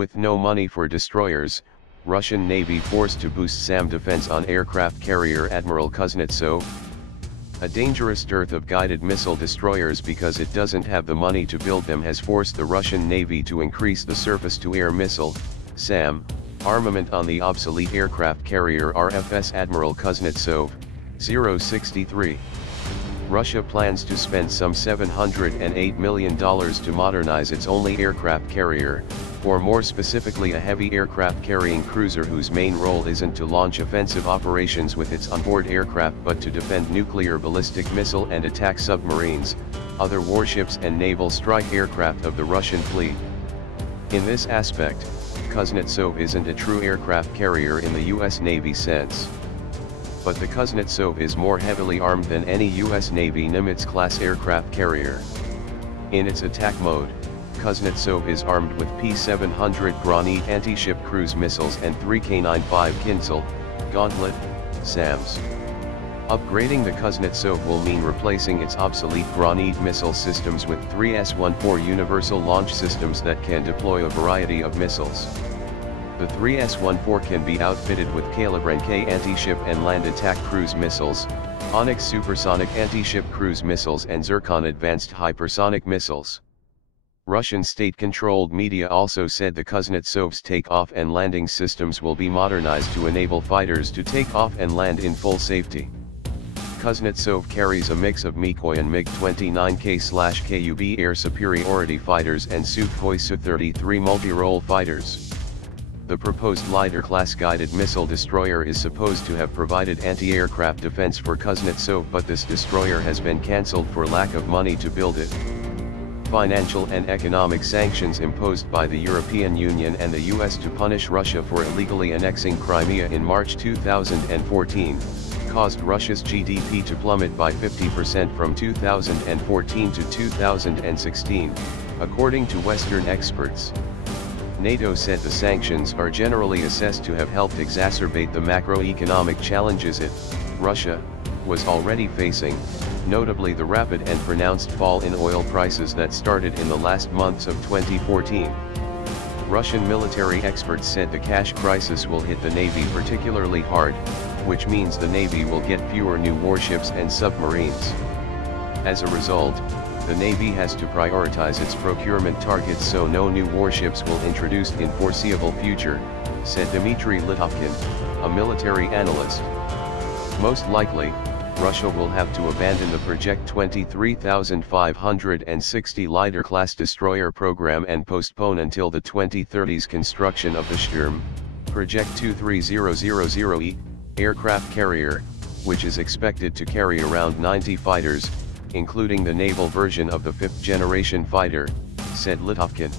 With no money for destroyers, Russian Navy forced to boost SAM defense on aircraft carrier Admiral Kuznetsov. A dangerous dearth of guided missile destroyers because it doesn't have the money to build them has forced the Russian Navy to increase the surface-to-air missile, SAM, armament on the obsolete aircraft carrier RFS Admiral Kuznetsov, 063. Russia plans to spend some $708 million to modernize its only aircraft carrier, or more specifically a heavy aircraft carrying cruiser whose main role isn't to launch offensive operations with its onboard aircraft but to defend nuclear ballistic missile and attack submarines, other warships and naval strike aircraft of the Russian fleet. In this aspect, Kuznetsov isn't a true aircraft carrier in the US Navy sense. But the Kuznetsov is more heavily armed than any US Navy Nimitz-class aircraft carrier. In its attack mode, Kuznetsov is armed with P-700 Granit anti-ship cruise missiles and 3 K-95 Kinzhal, Gauntlet, SAMs. Upgrading the Kuznetsov will mean replacing its obsolete Granit missile systems with 3 S-14 universal launch systems that can deploy a variety of missiles. The 3 S-14 can be outfitted with Kalibran K anti-ship and land attack cruise missiles, Onyx supersonic anti-ship cruise missiles and Zircon advanced hypersonic missiles. Russian state-controlled media also said the Kuznetsov's take-off and landing systems will be modernized to enable fighters to take off and land in full safety. Kuznetsov carries a mix of Mikoy and MiG-29K/KUB air superiority fighters and Sukhoi Su-33 multi-role fighters. The proposed Leiter-class guided missile destroyer is supposed to have provided anti-aircraft defense for Kuznetsov, but this destroyer has been cancelled for lack of money to build it. Financial and economic sanctions imposed by the European Union and the US to punish Russia for illegally annexing Crimea in March 2014, caused Russia's GDP to plummet by 50% from 2014 to 2016, according to Western experts. NATO said the sanctions are generally assessed to have helped exacerbate the macroeconomic challenges Russia, was already facing, notably the rapid and pronounced fall in oil prices that started in the last months of 2014. Russian military experts said the cash crisis will hit the Navy particularly hard, which means the Navy will get fewer new warships and submarines. As a result, the Navy has to prioritize its procurement targets so no new warships will introduced in foreseeable future, said Dmitry Litovkin, a military analyst. Most likely, Russia will have to abandon the Project 23,560 Leiter-class destroyer program and postpone until the 2030s construction of the Sturm, Project 23000E, aircraft carrier, which is expected to carry around 90 fighters, including the naval version of the fifth-generation fighter, said Litovkin.